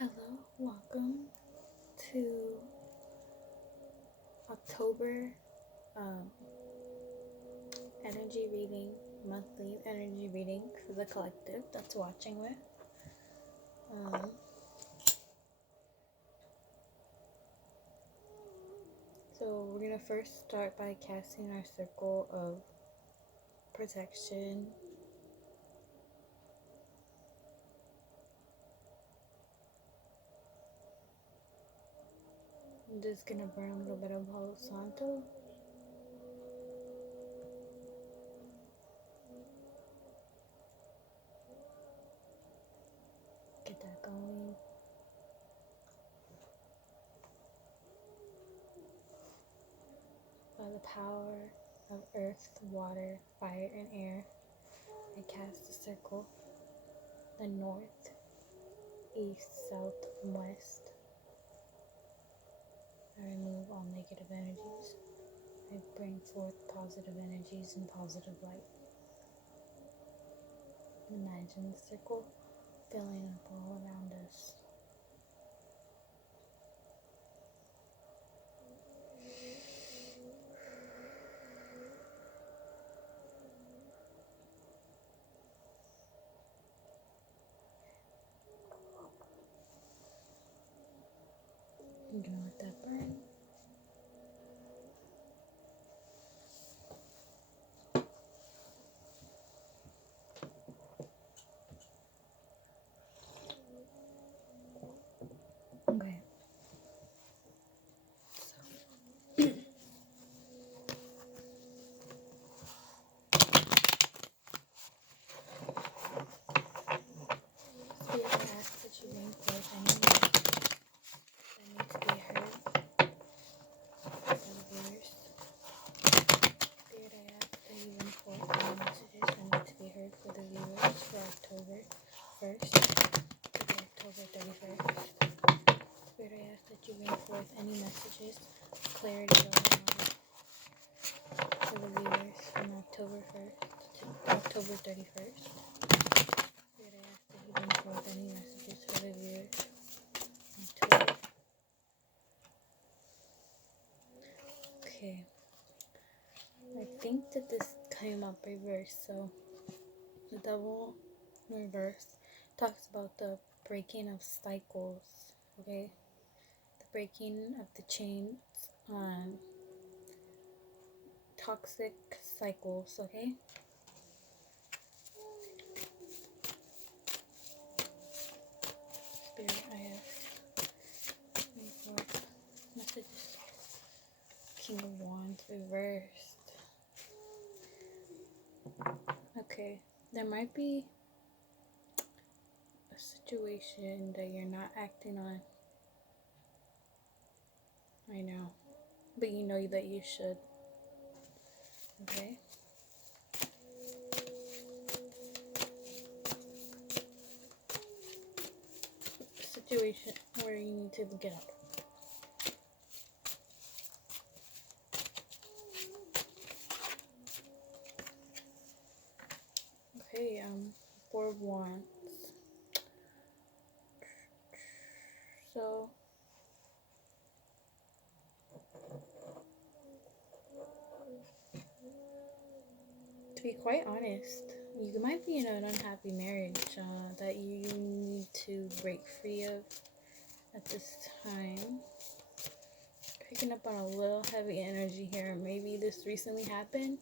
Hello, welcome to October um, energy reading, monthly energy reading for the collective that's watching with. So we're going to first start by casting our circle of protection. I'm just going to burn a little bit of Palo Santo. Get that going. By the power of earth, water, fire, and air, I cast a circle, the north, east, south, and west. I remove all negative energies. I bring forth positive energies and positive light. Imagine the circle filling up all around us. I'm gonna let that burn. Okay. Spirit, I ask that you bring forth any messages that need to be heard for the viewers. Spirit, I ask that you bring forth any messages that need to be heard for the viewers for October 1st to October 31st. Spirit, I ask that you bring forth any messages, clarity or knowledge for the viewers from October 1st to October 31st. Spirit, I ask that you bring forth any messages for the viewers from October. Okay. I think that this came up reversed, so the devil in reverse talks about the breaking of cycles, okay? The breaking of the chains on toxic cycles, okay? Spirit, I ask for messages. King of Wands reversed. Okay, there might be a situation that you're not acting on right now, but you know that you should, okay? A situation where you need to get up. Okay, 4 of Wands. So, to be quite honest, you might be in an unhappy marriage that you need to break free of at this time. Picking up on a little heavy energy here. Maybe this recently happened.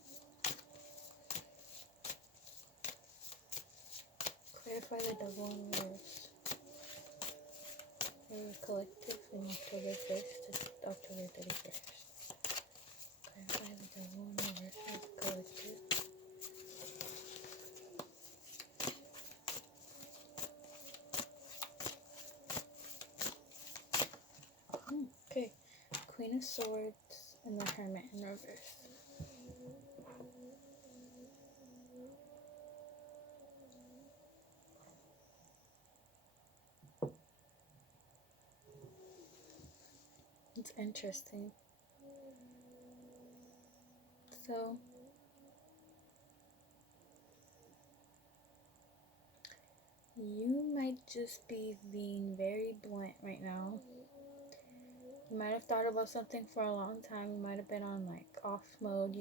Clarify the devil in reverse. For the collective from October 1st to October 31st. Clarify the devil in reverse for the collective. Okay, Queen of Swords and the Hermit in reverse. It's interesting. So, You might just be being very blunt right now. You might have thought about something for a long time. You might have been on like off mode,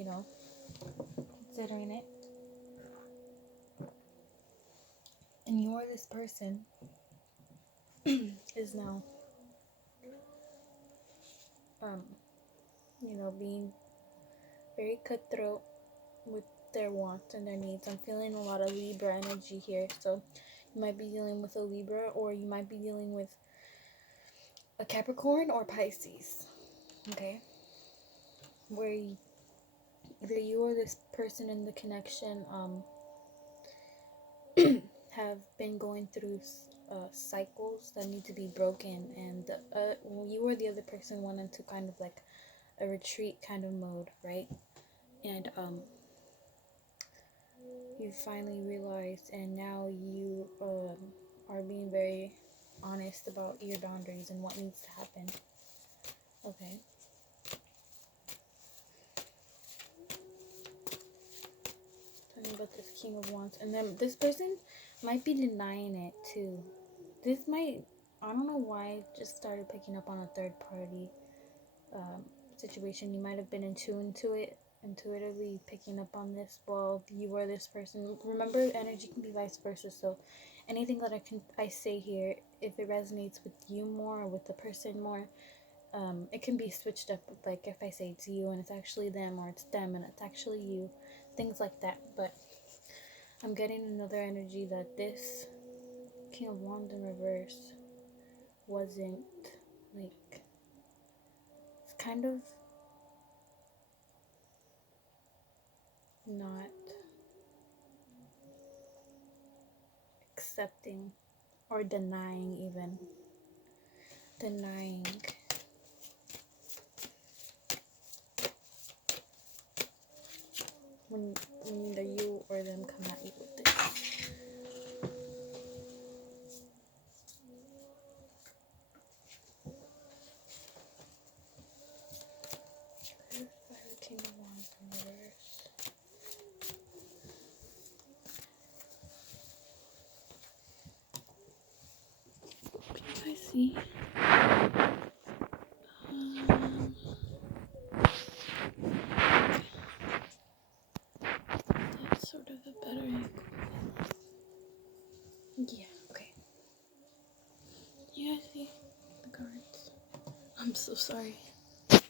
considering it. And you or this person is now, being very cutthroat with their wants and their needs. I'm feeling a lot of Libra energy here. So you might be dealing with a Libra, or you might be dealing with a Capricorn or Pisces. Okay? Where either you or this person in the connection have been going through cycles that need to be broken, and you or the other person went into kind of like a retreat kind of mode, right? And you finally realized, and now you are being very honest about your boundaries and what needs to happen. Okay. Tell me about this King of Wands. And then this person might be denying it too. I don't know why I just started picking up on a third party situation. You might have been in tune to it, intuitively picking up on this while you were this person. Remember, energy can be vice versa. So anything that I say here, if it resonates with you more or with the person more, it can be switched up. Like if I say it's you and it's actually them, or it's them and it's actually you, things like that. But I'm getting another energy that this King of Wands in reverse wasn't like, it's kind of not accepting or denying, even denying when either you or them come at you with this. King of Wands in reverse. Can I see? That's sort of a better angle. Yeah, okay. You guys see the cards? I'm so sorry. Can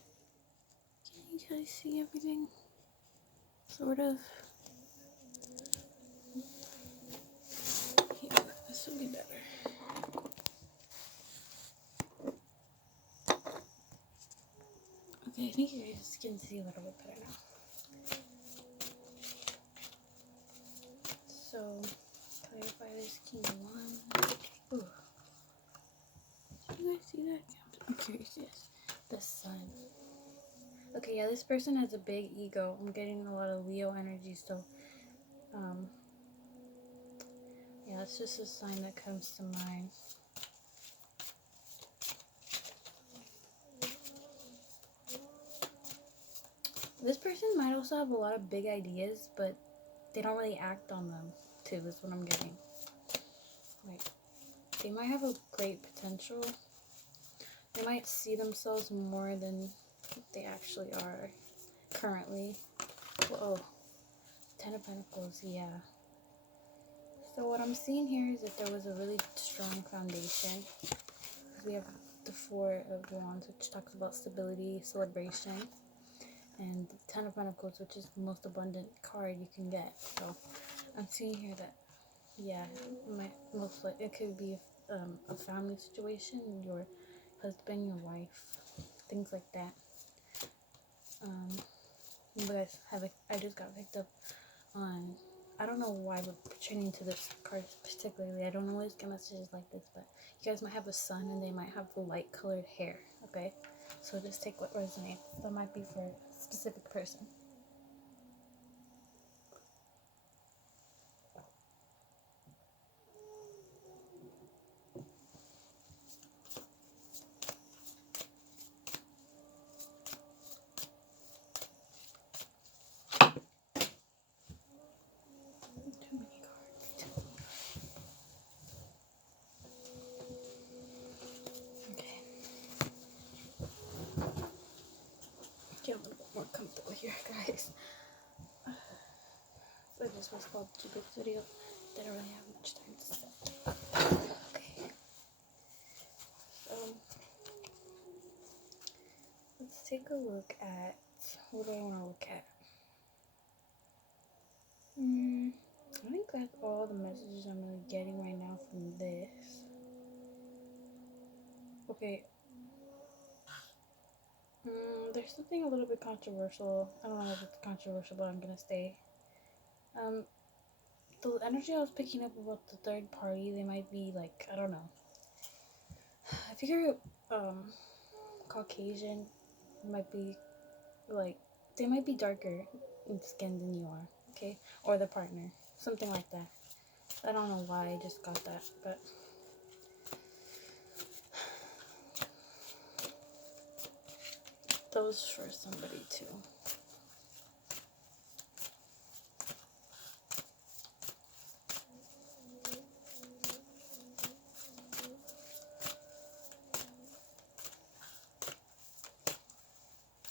you guys see everything? Sort of. Yeah, this will be better. Okay, I think you guys can see a little bit better now. So, clarify this King of Wands. Ooh. Did you guys see that? I'm curious, yes. The Sun. Okay, yeah, this person has a big ego. I'm getting a lot of Leo energy, so, yeah, it's just a sign that comes to mind. This person might also have a lot of big ideas, but they don't really act on them, too, is what I'm getting. Like, they might have a great potential. They might see themselves more than they actually are currently. Whoa. 10 of Pentacles, yeah. So what I'm seeing here is that there was a really strong foundation. We have the Four of Wands, which talks about stability, celebration, and the 10 of Pentacles, which is the most abundant card you can get. So I'm seeing here that, yeah, it could be a family situation, your husband, your wife, things like that. But I just got picked up on, I don't know why, but pertaining to this card particularly, I don't always get messages like this, but you guys might have a son and they might have the light colored hair, okay? So just take what resonates. That might be for a specific person. Too many cards. struggle here, guys. So this was called stupid video. Didn't really have much time to say. Okay. So let's take a look at what do I want to look at. I think that's all the messages I'm really getting right now from this. Okay. There's something a little bit controversial. I don't know if it's controversial, but I'm gonna stay. The energy I was picking up about the third party, they might be like, I don't know. I figure, Caucasian might be like, they might be darker in skin than you are, okay? Or the partner, something like that. I don't know why I just got that, but those for somebody too.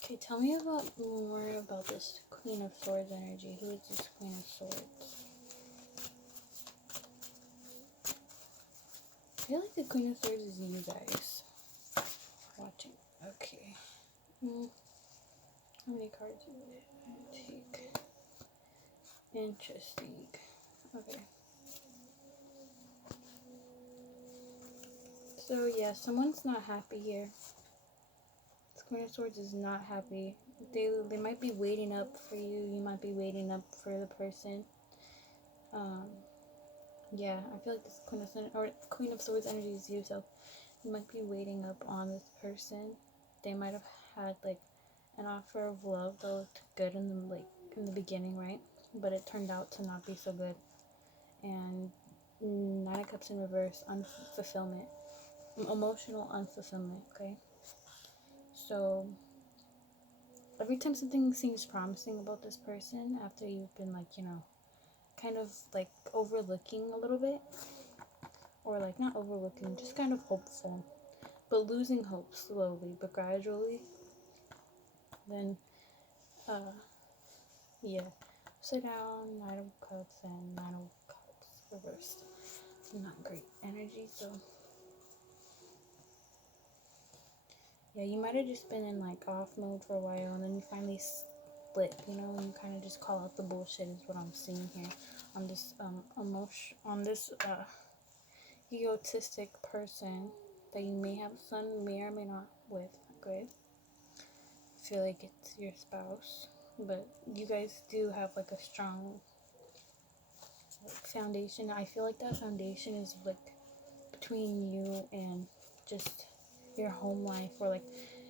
Okay, tell me more about this Queen of Swords energy. Who is this Queen of Swords? I feel like the Queen of Swords is you guys watching. Okay. How many cards do I take? Interesting. Okay. So yeah, someone's not happy here. This Queen of Swords is not happy. They might be waiting up for you. You might be waiting up for the person. Yeah, I feel like this Queen of Swords energy is you, so you might be waiting up on this person. They might have had like an offer of love that looked good in the beginning, right? But it turned out to not be so good. And Nine of Cups in reverse, unfulfillment, emotional unfulfillment. Okay, so every time something seems promising about this person, after you've been like, kind of like overlooking a little bit, or like not overlooking, just kind of hopeful, but losing hope slowly but gradually, then yeah, sit down, Knight of Cups and Nine of Cups reversed. Not great energy, so yeah, you might have just been in like off mode for a while, and then you finally split, and you kind of just call out the bullshit is what I'm seeing here on this egotistic person that you may have may or may not with. Okay, I feel like it's your spouse, but you guys do have like a strong foundation. I feel like that foundation is like between you and just your home life, or like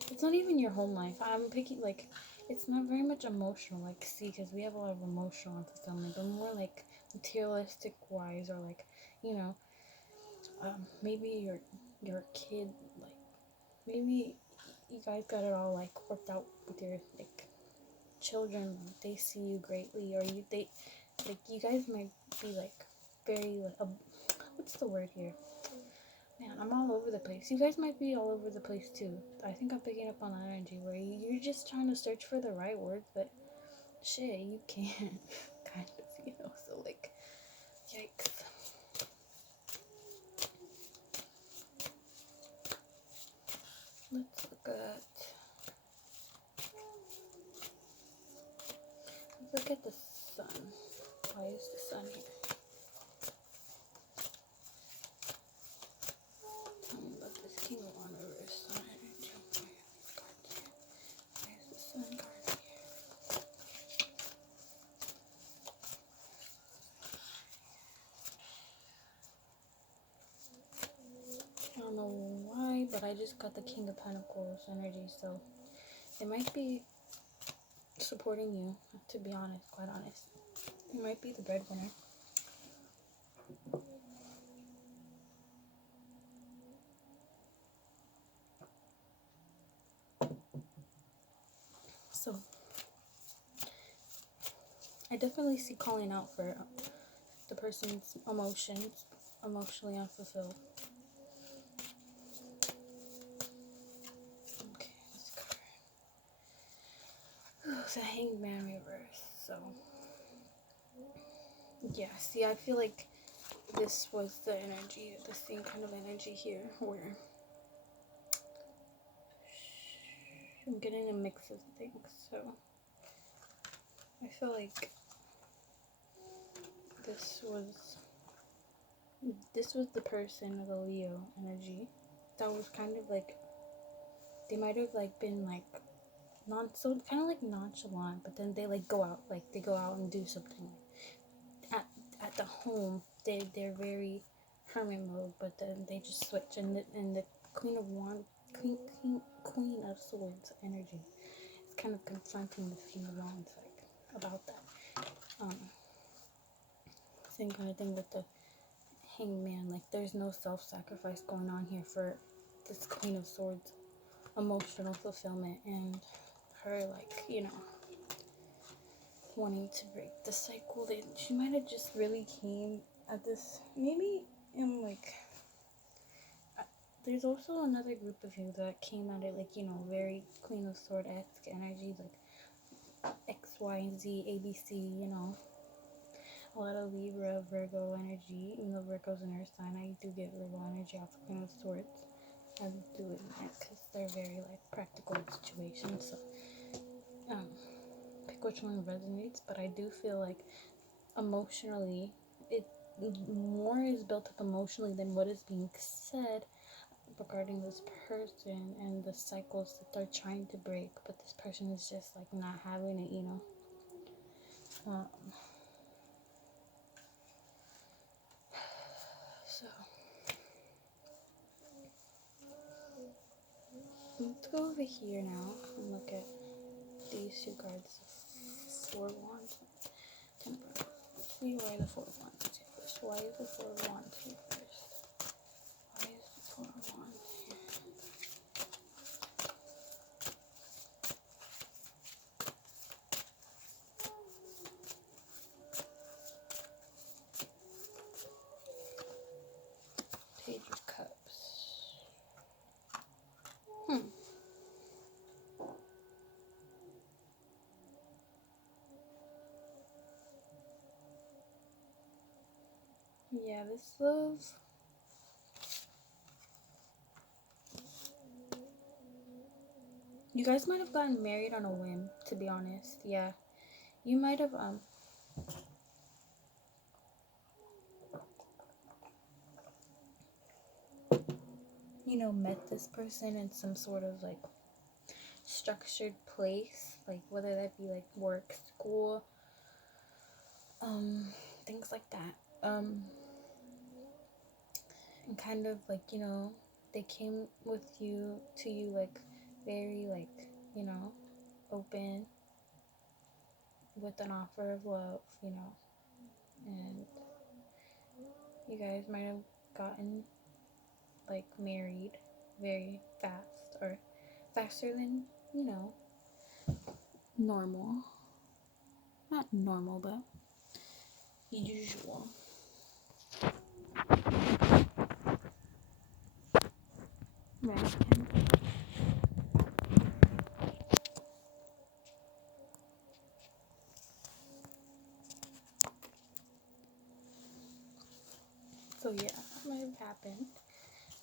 it's not even your home life. I'm picking like it's not very much emotional, like see, because we have a lot of emotional unfulfillment, but more like materialistic wise, or like maybe your kid, like maybe you guys got it all like worked out with your like children. They see you greatly, or you guys might be like very like what's the word here? Man, I'm all over the place. You guys might be all over the place too. I think I'm picking up on that energy where you're just trying to search for the right words, but shit, you can't. Kind of, so like, yikes. Let's look at the sun. Why is the sun here? Tell me about this King of One reverse sun energy. Why is the sun card here? I don't know why, but I just got the King of Pentacles energy, so it might be supporting you, to be honest, quite honest. It might be the breadwinner. So I definitely see calling out for the person's emotionally unfulfilled. Okay, a Hanged Man reverse. So yeah, see, I feel like this was the energy, the same kind of energy here, where I'm getting a mix of things. So I feel like this was the person of the Leo energy that was kind of like, they might have like been like so kind of like nonchalant, but then they like go out, like they go out and do something at the home. They're very hermit mode, but then they just switch, and the Queen of Wands, Queen of Swords energy is kind of confronting the King of Wands, like about that. Same kind of thing with the Hangman. Like there's no self-sacrifice going on here for this Queen of Swords emotional fulfillment, and her, like, you know, wanting to break the cycle. That she might have just really came at this maybe in like, there's also another group of you that came at it like, you know, very Queen of Sword-esque energy, like X, Y, and Z, ABC, you know, a lot of Libra, Virgo energy. Even though Virgo's an earth sign, I do get Virgo energy off the Queen of Swords. I do admit, because they're very like practical situations. So pick which one resonates, but I do feel like emotionally, it more is built up emotionally than what is being said regarding this person and the cycles that they're trying to break, but this person is just like not having it, you know. So let's go over here now and look at these two cards, the Four of Wands, Temperance. Let's see why the Four of Wands is here first. Why is the Four of Wands here first? Why is the Four of Wands here? Page of Cups. Yeah, this love. You guys might have gotten married on a whim, to be honest. Yeah. You might have, you know, met this person in some sort of like structured place, like whether that be like work, school, things like that. And kind of like, you know, they came to you like very like, you know, open with an offer of love, you know, and you guys might have gotten like married very fast, or faster than, you know, normal. Not normal, but usual. Right. So yeah, that might have happened.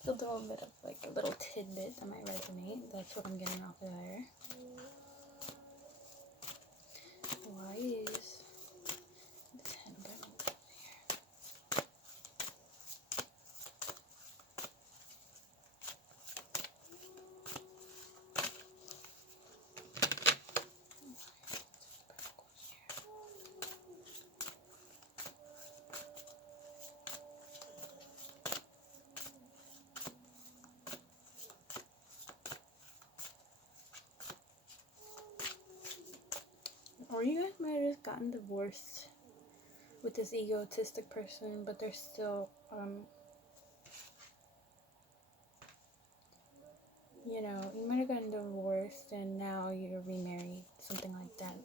A little bit of like a little tidbit that might resonate. That's what I'm getting off of there. Why is the 10 of Pentacles here? Or you guys might have just gotten divorced with this egotistic person, but they're still, you know, you might have gotten divorced and now you're remarried, something like that.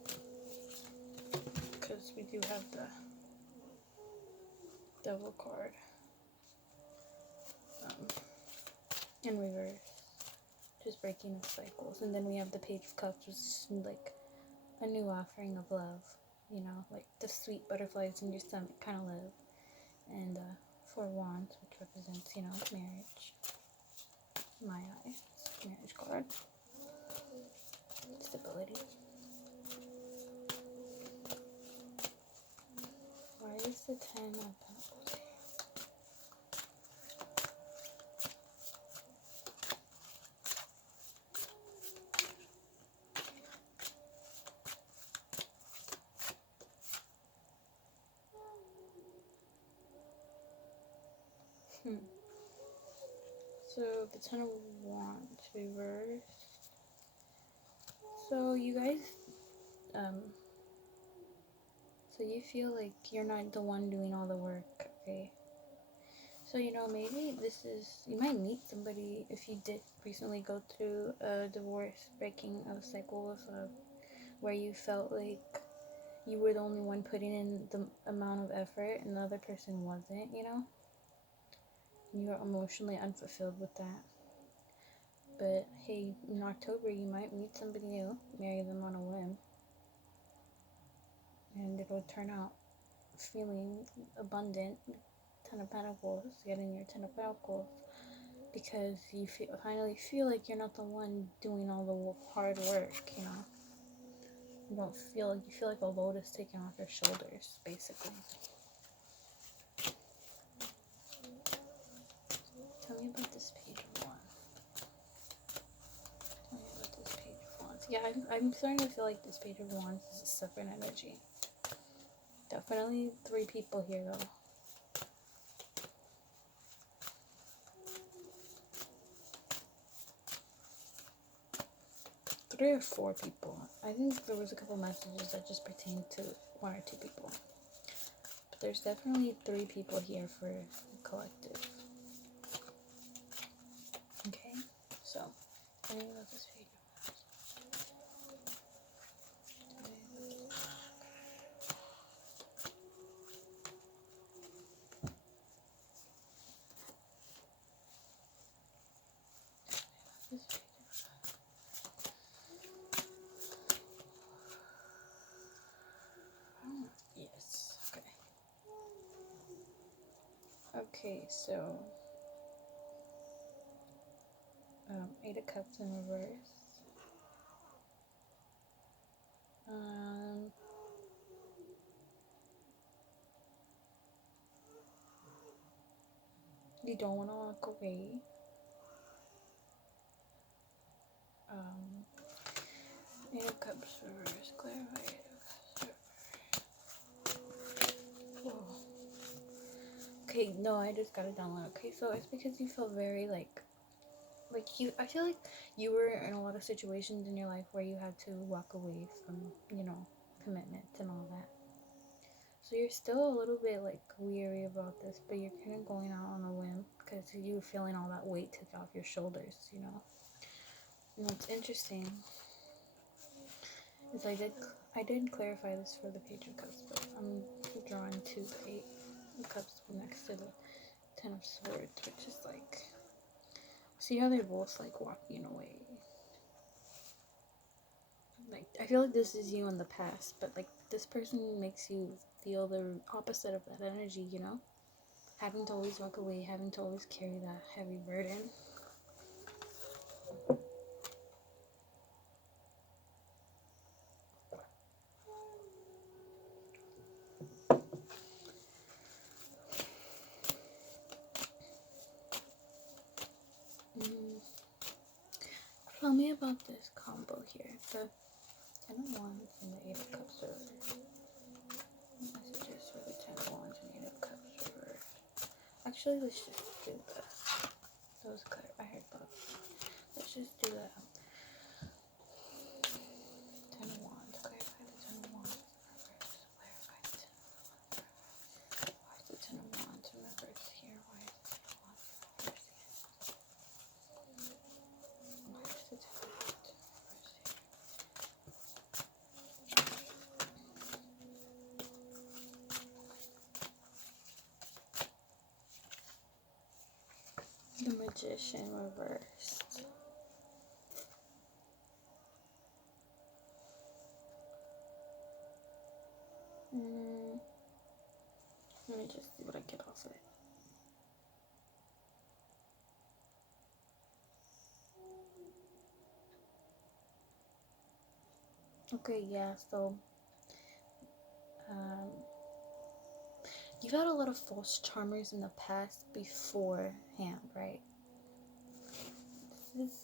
Because we do have the Devil card in reverse, just breaking the cycles. And then we have the Page of Cups, which is like a new offering of love, like the sweet butterflies in your stomach kind of love. And 4 Wands, which represents, marriage. My eye, marriage card. Stability. Why is the 10 of Pentacles here? So the 10 of Wands reversed. So you guys, so you feel like you're not the one doing all the work, okay? So, maybe you might meet somebody if you did recently go through a divorce, breaking of cycles of where you felt like you were the only one putting in the amount of effort and the other person wasn't, and you were emotionally unfulfilled with that. But hey, in October you might meet somebody new, marry them on a whim, and it'll turn out feeling abundant. 10 of Pentacles, getting your 10 of Pentacles, because you finally feel like you're not the one doing all the hard work, You feel like a load is taken off your shoulders, basically. Tell me about this Page of Wands. Tell me about this Page of Wands. Yeah, I'm starting to feel like this Page of Wands is a separate energy. Definitely 3 people here, though. 3 or 4 people. I think there was a couple messages that just pertained to 1 or 2 people. But there's definitely 3 people here for the collective. Okay? So, tell me about this Page of Yes, okay. Okay, so 8 of Cups in reverse. You don't want to walk away. 8 of Cups reverse. Clarify 8 of Cups reverse. Whoa. Okay, no, I just got it download. Okay, so it's because you feel very I feel like you were in a lot of situations in your life where you had to walk away from, commitments and all that. So you're still a little bit weary about this, but you're kind of going out on a whim because you were feeling all that weight took off your shoulders, And what's interesting is I did clarify this for the Page of Cups, but I'm drawing to the 8 of Cups next to the 10 of Swords, which is see how they're both walking away. I feel like this is you in the past, but this person makes you feel the opposite of that energy, having to always walk away, having to always carry that heavy burden. Tell me about this combo here. The 10 of Wands and the 8 of Cups reversed. Messages for the 10 of Wands and 8 of Cups reversed. Actually, let's just do those colors. I heard both. Let's just do that. 10 of Wands. Clarify the 10 of Wands reverse. Clarify the 10 of Wands reverse. Why is the 10 of Wands in reverse here? Why is the 10 of Wands in reverse here? Why is the 10 of Wands in reverse here? The Magician reversed. Let me just see what I get off of it. Okay, yeah, so you've had a lot of false charmers in the past beforehand, right?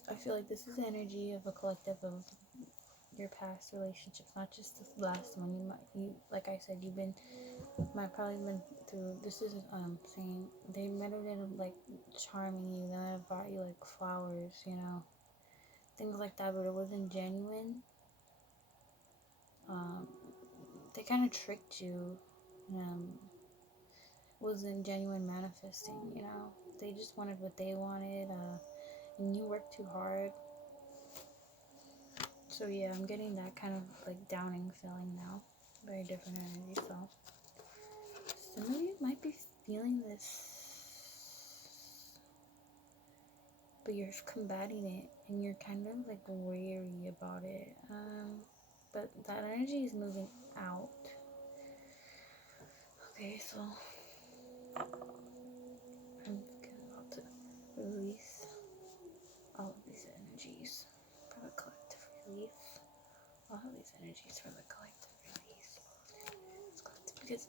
I feel like this is the energy of a collective of your past relationships, not just the last one. Like I said, might probably been through. This is saying they might have been like charming you. They might have bought you like flowers, things like that, but it wasn't genuine. They kind of tricked you. Wasn't genuine manifesting. They just wanted what they wanted, and you worked too hard. So yeah, I'm getting that kind of like downing feeling now. Very different energy. So some of you might be feeling this, but you're combating it and you're kind of like wary about it. But that energy is moving out. Okay, so I'm about to release all of these energies for the collective release. All of these energies for the collective release. Because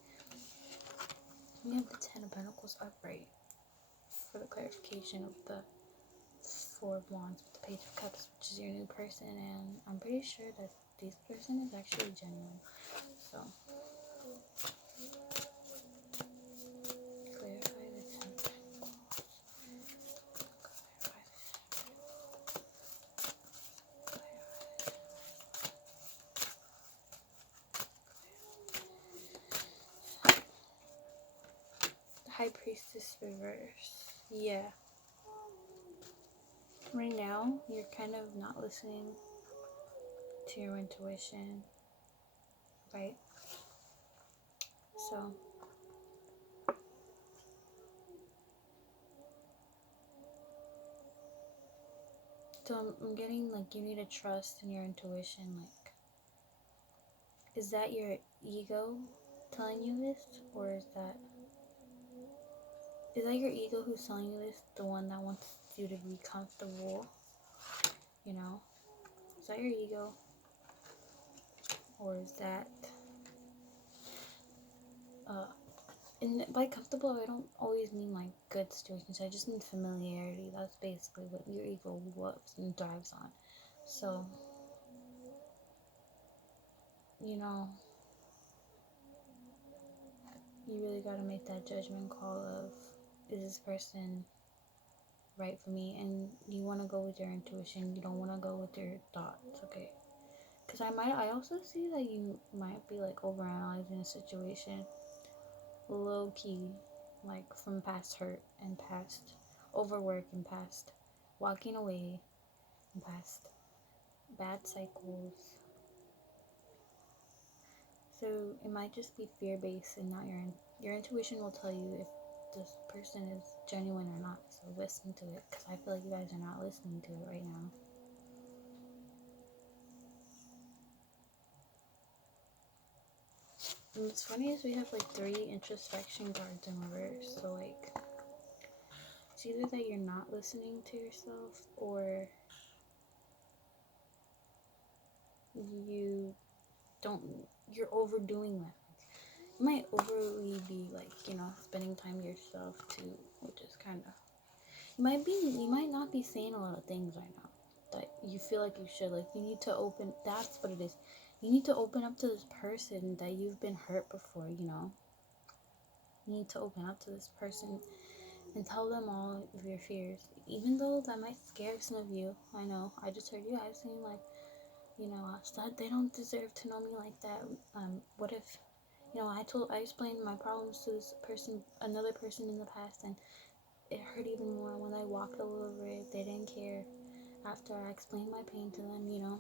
we have the Ten of Pentacles upright for the clarification of the Four of Wands with the Page of Cups, which is your new person, and I'm pretty sure that this person is actually genuine. So clarify the Ten of Pentacles. High Priestess reverse. Yeah. Right now, you're kind of not listening to your intuition, right? So I'm getting like you need to trust in your intuition. Like, is that your ego telling you this, or is that your ego who's telling you this? The one that wants you to be comfortable, Is that your ego, or is that and by comfortable, I don't always mean like good situations. I just mean familiarity. That's basically what your ego loves and thrives on. So, you really got to make that judgment call of, is this person right for me? And you want to go with your intuition. You don't want to go with your thoughts, okay? Because I also see that you might be like overanalyzing a situation, low key, like from past hurt and past overwork and past walking away and past bad cycles. So it might just be fear-based and not your intuition will tell you if this person is genuine or not. So listen to it, because I feel like you guys are not listening to it right now. And what's funny is we have like 3 introspection cards in reverse. So like it's either that you're not listening to yourself, or you're overdoing that. You might overly be like, spending time with yourself too, which is kind of, you might not be saying a lot of things right now that you feel like you should. Like, you need to that's what it is. You need to open up to this person that you've been hurt before, You need to open up to this person and tell them all of your fears. Even though that might scare some of you. I know. I just heard you guys saying, like, they don't deserve to know me like that. What if, I explained my problems to this person, another person in the past, and it hurt even more when I walked all over it. They didn't care after I explained my pain to them.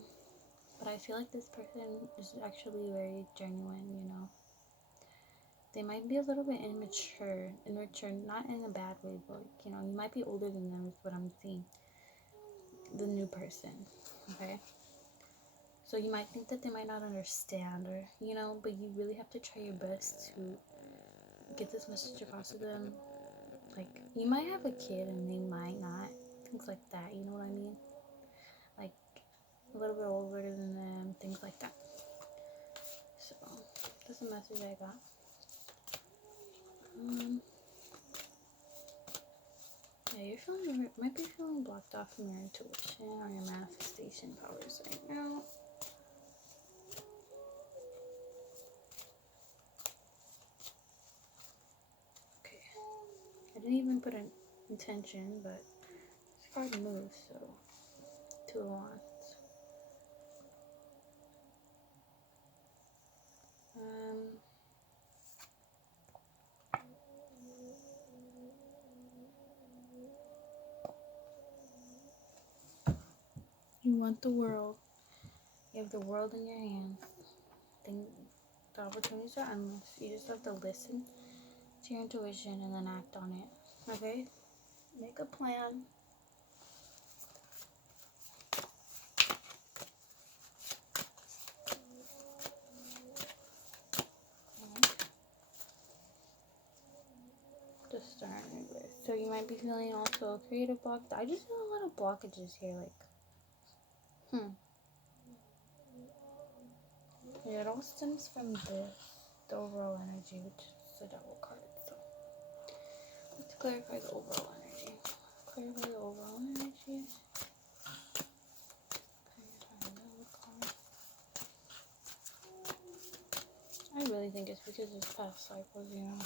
But I feel like this person is actually very genuine. They might be a little bit immature, not in a bad way, but, you might be older than them is what I'm seeing. The new person, okay? So you might think that they might not understand, or, but you really have to try your best to get this message across to them. Like, you might have a kid and they might not. Things like that, you know what I mean? Like, a little bit older than them, things like that. So, that's the message I got. Yeah, might be feeling blocked off from your intuition or your manifestation powers right now. Okay, I didn't even put an intention, but this card moves, so 2 of Wands. You want the world. You have the world in your hands. The opportunities are endless. You just have to listen to your intuition and then act on it. Okay? Make a plan. Just starting with. So you might be feeling also a creative block. I just feel a lot of blockages here. Like, yeah, it all stems from the overall energy, which is the devil card. So let's clarify the overall energy. Clarify the overall energy. I really think it's because it's past cycles, you know.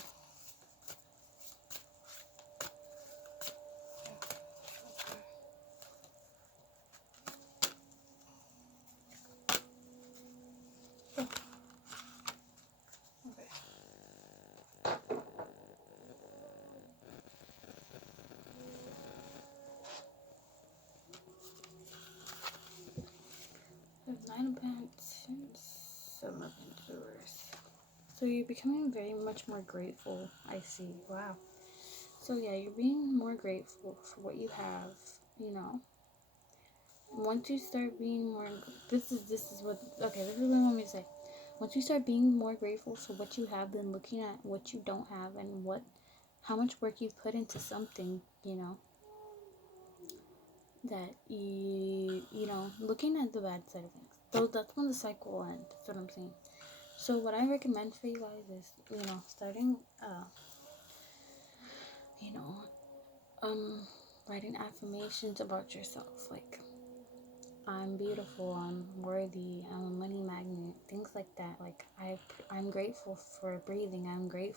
Okay. 9 of Pentacles, 7 of Pentacles. So you're becoming very much more grateful, I see. Wow. So yeah, you're being more grateful for what you have, you know. Once you start being more, this is what, okay, this is what I want me to say. Once you start being more grateful for what you have than looking at what you don't have and how much work you've put into something, you know, that you know, looking at the bad side of things. So that's when the cycle will end. That's what I'm saying. So what I recommend for you guys is, you know, starting, you know, writing affirmations about yourself, like, I'm beautiful, I'm worthy, I'm a money magnet, things like that. Like, I'm grateful for breathing, I'm grateful